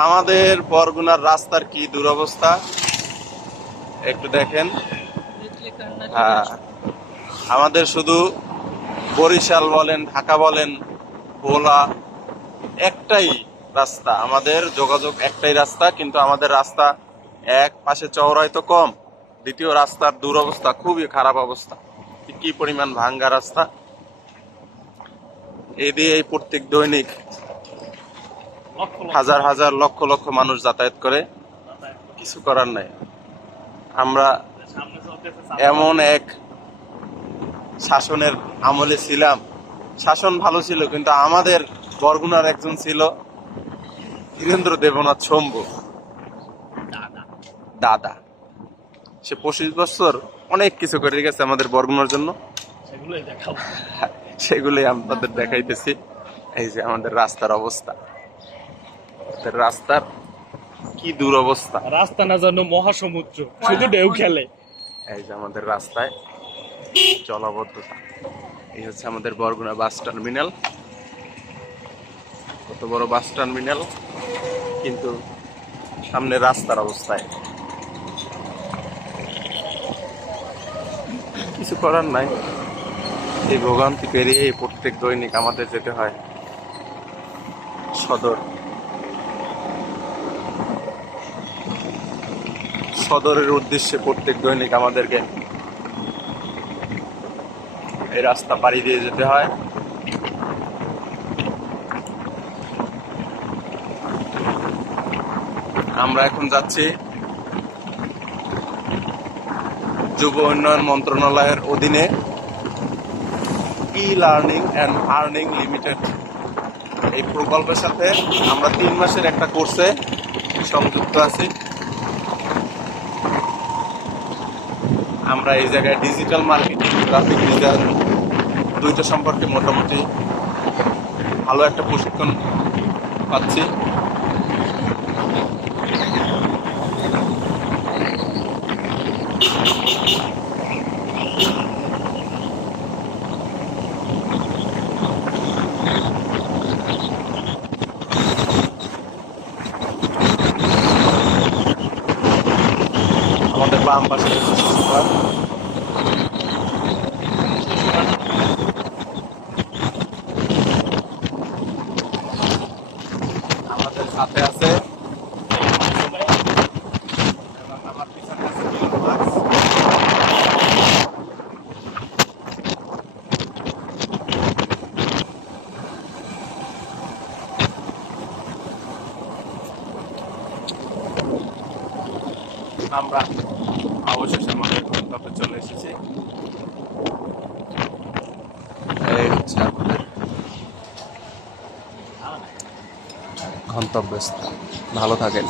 আমাদের বরগুনার রাস্তার কি দুরবস্থা একটু দেখেন। হ্যাঁ, আমাদের শুধু বরিশাল বলেন, ঢাকা বলেন, ভোলা একটাই রাস্তা, আমাদের যোগাযোগ একটাই রাস্তা, কিন্তু আমাদের রাস্তা এক পাশে চওড়াই তো কম, দ্বিতীয় রাস্তার দুরবস্থা, খুবই খারাপ অবস্থা, কি পরিমাণ ভাঙ্গা রাস্তা। এই দিয়ে প্রত্যেক দৈনিক হাজার হাজার লক্ষ লক্ষ মানুষ যাতায়াত করে, কিছু করার নাই। আমরা এমন এক শাসনের আমলে ছিলাম, শাসন ভালো ছিল, কিন্তু আমাদের বরগুনার একজন ছিল ধীরেন্দ্র দেবনাথ শম্ভু দাদা। সে 25 বছর অনেক কিছু করে গেছে আমাদের বরগুনার জন্য, সেগুলোই আমাদের দেখাইতেছি। এই যে আমাদের রাস্তার অবস্থা, রাস্তার কি দুরবস্থা, রাস্তা না জানো মহাসমুদ্র, শুধু ঢেউ খেলে। এই যে আমাদের রাস্তায় জলাবদ্ধতা। এই হচ্ছে আমাদের বরগুনা বাস টার্মিনাল, কত বড় বাস টার্মিনাল, কিন্তু সামনে রাস্তার অবস্থায় কিছু করার নাই। এই ভোগান্তি পেরিয়ে প্রত্যেক দৈনিক আমাদের যেতে হয় সদরের উদ্দেশ্যে। প্রত্যেক দৈনিক আমাদেরকে এই রাস্তা পাড়ি দিয়ে যেতে হয়। আমরা এখন যাচ্ছি যুব উন্নয়ন মন্ত্রণালয়ের অধীনে e learning and earning limited এই প্রকল্পের সাথে আমরা 3 মাসের একটা কোর্সে সংযুক্ত আছি। আমরা এই জায়গায় ডিজিটাল মার্কেটিং, গ্রাফিক ডিজাইন দুইটা সম্পর্কে মোটামুটি ভালো একটা প্রশিক্ষণ পাচ্ছি। আমাদের বাম পাশে আমাদের সাথে আছে, এবং আমার পিছনে আছে কিলোবাস। আমরা অবশেষে আমাদের গন্তব্যে চলে এসেছি। এই হচ্ছে আমাদের গন্তব্যস্থল। ভালো থাকেন।